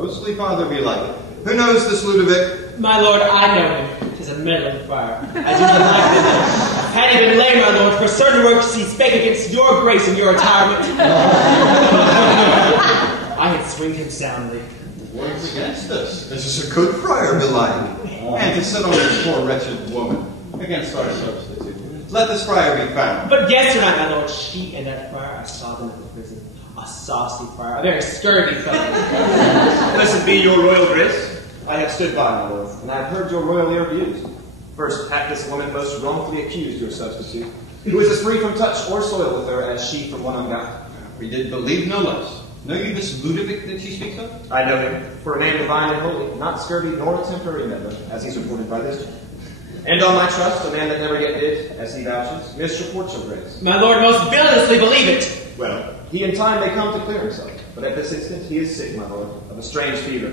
Ghostly father belike. Who knows this Ludovic? My lord, I know him. 'Tis a meddling friar. I do not like him. Had he been lay, my lord, for certain works he spake against your grace and your retirement. I had swinged him soundly. Words against us. This is a good friar belike. And to sit on this poor wretched woman against our substitute. Let this friar be found. But yesterday, my lord, she and that friar, I saw them at the prison. A saucy friar, a very scurvy fellow. Blessed be your royal grace. I have stood by, my lord, and I have heard your royal ear views. First, hath this woman most wrongfully accused your substitute, who is as free from touch or soil with her as she from one unguided. We did believe no less. Know you this Ludovic that she speaks of? I know him, for a man divine and holy, not scurvy nor a temporary meddler, as he's reported by this. And on my trust, a man that never yet did, as he vouches, misreport your grace. My lord most villainously believe it. Well, he in time may come to clear himself, but at this instant he is sick, my lord, of a strange fever.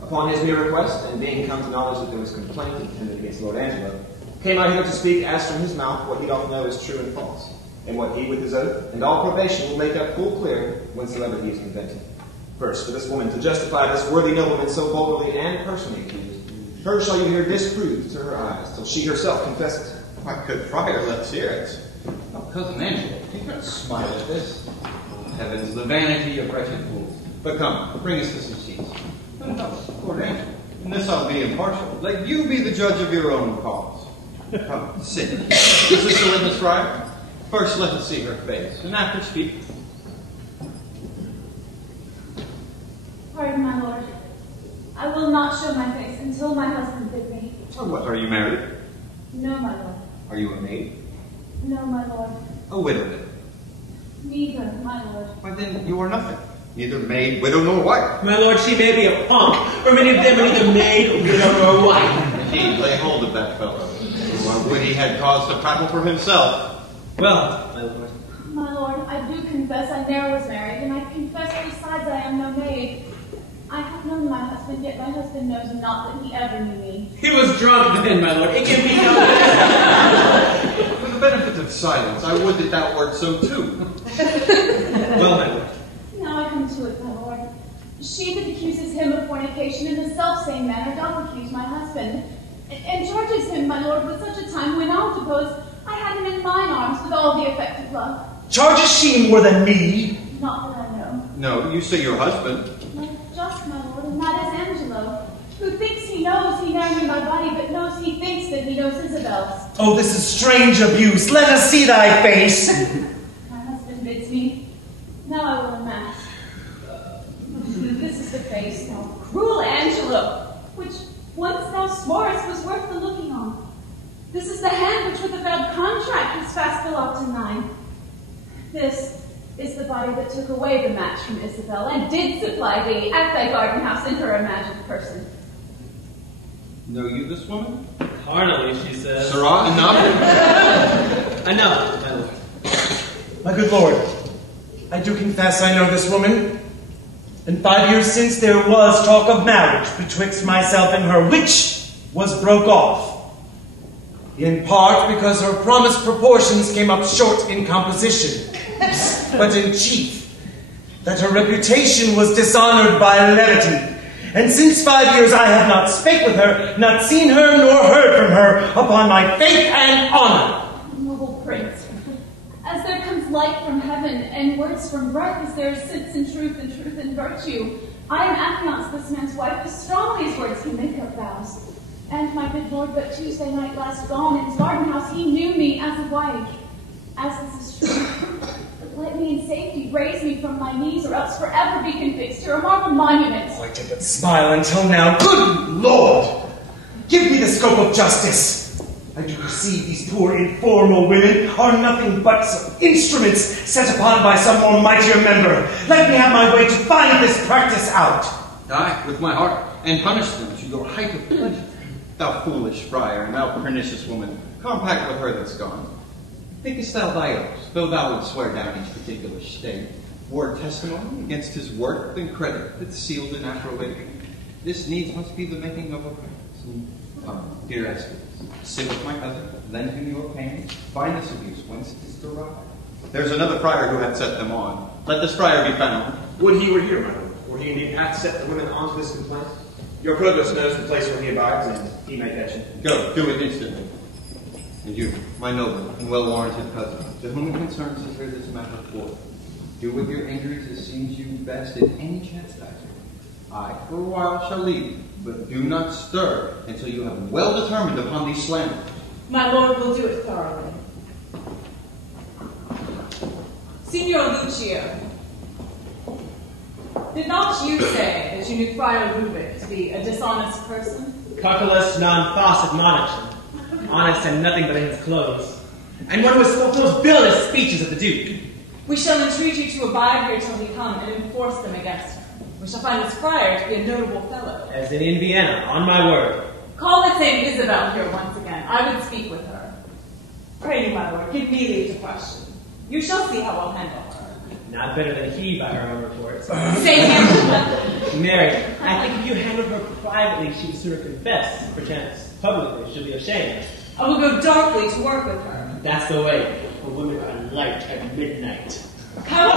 Upon his mere request, and being come to knowledge that there was complaint intended against Lord Angelo, came I here to speak as from his mouth what he doth know is true and false, and what he with his oath and all probation will make up full clear whensoever he is convented. First, for this woman to justify this worthy nobleman so boldly and personally accused, her shall you hear disproved to her eyes, till she herself confess it. My good friar, let's hear it. Oh, Cousin Angelo, you can't smile at this. Heavens, the vanity of wretched fools. But come, bring us to some seats. Lord Angelo. In this I'll be impartial. Let you be the judge of your own cause. Come, sit. Is this the witness, friar? First let us see her face, and after speak. Pardon, my lord. I will not show my face until my husband bid me. Oh, what, are you married? No, my lord. Are you a maid? No, my lord. A widow then? Neither, my lord. Why then you are nothing. Neither maid, widow, nor wife. My lord, she may be a punk, for many of them are neither maid, widow, nor wife. Indeed, lay hold of that fellow. Or would he had cause to prattle for himself? Well, my lord. My lord, I do confess I ne'er was married, and I confess besides I am no maid. I have known my husband, yet my husband knows not that he ever knew me. He was drunk then, my lord. It can be no better. For the benefit of silence, I would that thou wert so too. Well, my lord. Now I come to it, my lord. She that accuses him of fornication in the selfsame manner doth accuse my husband, and charges him, my lord, with such a time when I'll depose I had him in mine arms with all the effect of love. Charges she more than me? Not that I know. No, you say your husband. Just, my lord, and that is Angelo, who thinks he knows he ne'er knew my body, but knows he thinks that he knows Isabel's. Oh, this is strange abuse. Let us see thy face. My husband bids me. Now I will unmask. This is the face, thou cruel Angelo, which once thou sworest was worth the looking on. This is the hand which with a vowed contract is fast belocked in thine. This is the body that took away the match from Isabel and did supply thee at thy garden house in her imagined person. Know you this woman? Carnally, she says. Sirrah, enough. Enough, my lord. My good lord, I do confess I know this woman. And 5 years since there was talk of marriage betwixt myself and her, which was broke off. In part because her promised proportions came up short in composition, but in chief, that her reputation was dishonored by levity. And since 5 years I have not spake with her, not seen her, nor heard from her, upon my faith and honor. Noble prince, as there comes light from heaven and words from birth, as there is sense in truth and truth in virtue, I am affianced this man's wife, as strongly as words can make up vows. And my good lord, but Tuesday night last gone in his garden house, he knew me as a wife. As this is true, let me in safety raise me from my knees, or else forever be confixed to a marble monument. Oh, I did but smile until now. Good Lord! Give me the scope of justice. I do perceive these poor informal women are nothing but some instruments set upon by some more mightier member. Let me have my way to find this practice out. Aye, with my heart, and punish them to your height of pleasure. Thou foolish friar, and thou pernicious woman, compact with her that's gone. Thinkest thou thy oaths, though thou wouldst swear down each particular state, were testimony against his worth and credit that's sealed in Afro-Lady? This needs must be the making of a prince. Come, dear Escalus, sit with my cousin, lend him your pain, find this abuse whence it is derived. There's another friar who hath set them on. Let this friar be found. Would he were here, my lord. For he indeed hath set the women onto this complaint. Your Provost knows the place where he abides, and he may fetch him. Go, do it instantly. And you, my noble and well-warranted cousin, to whom it concerns to hear this matter forth, do with your injuries as seems you best in any chastisement. I, for a while, shall leave you, but do not stir until you have well determined upon these slanders. My lord will do it thoroughly. Signor Lucio, did not you say that you knew Friar Rubik to be a dishonest person? Cocculus non facit monachum. Honest and nothing but in his clothes. And one who has spoken those villainous speeches of the Duke. We shall entreat you to abide here till he come and enforce them against him. We shall find this friar to be a notable fellow. As in Vienna, on my word. Call the same Isabel here once again. I would speak with her. Pray you, my lord, give me leave to question. You shall see how I'll handle her. Not better than he by her own reports. Say him. Mary, I think if you handled her privately, she would sooner confess. Perchance, publicly, she'll be ashamed. I will go darkly to work with her. That's the way, for women are light at midnight. Come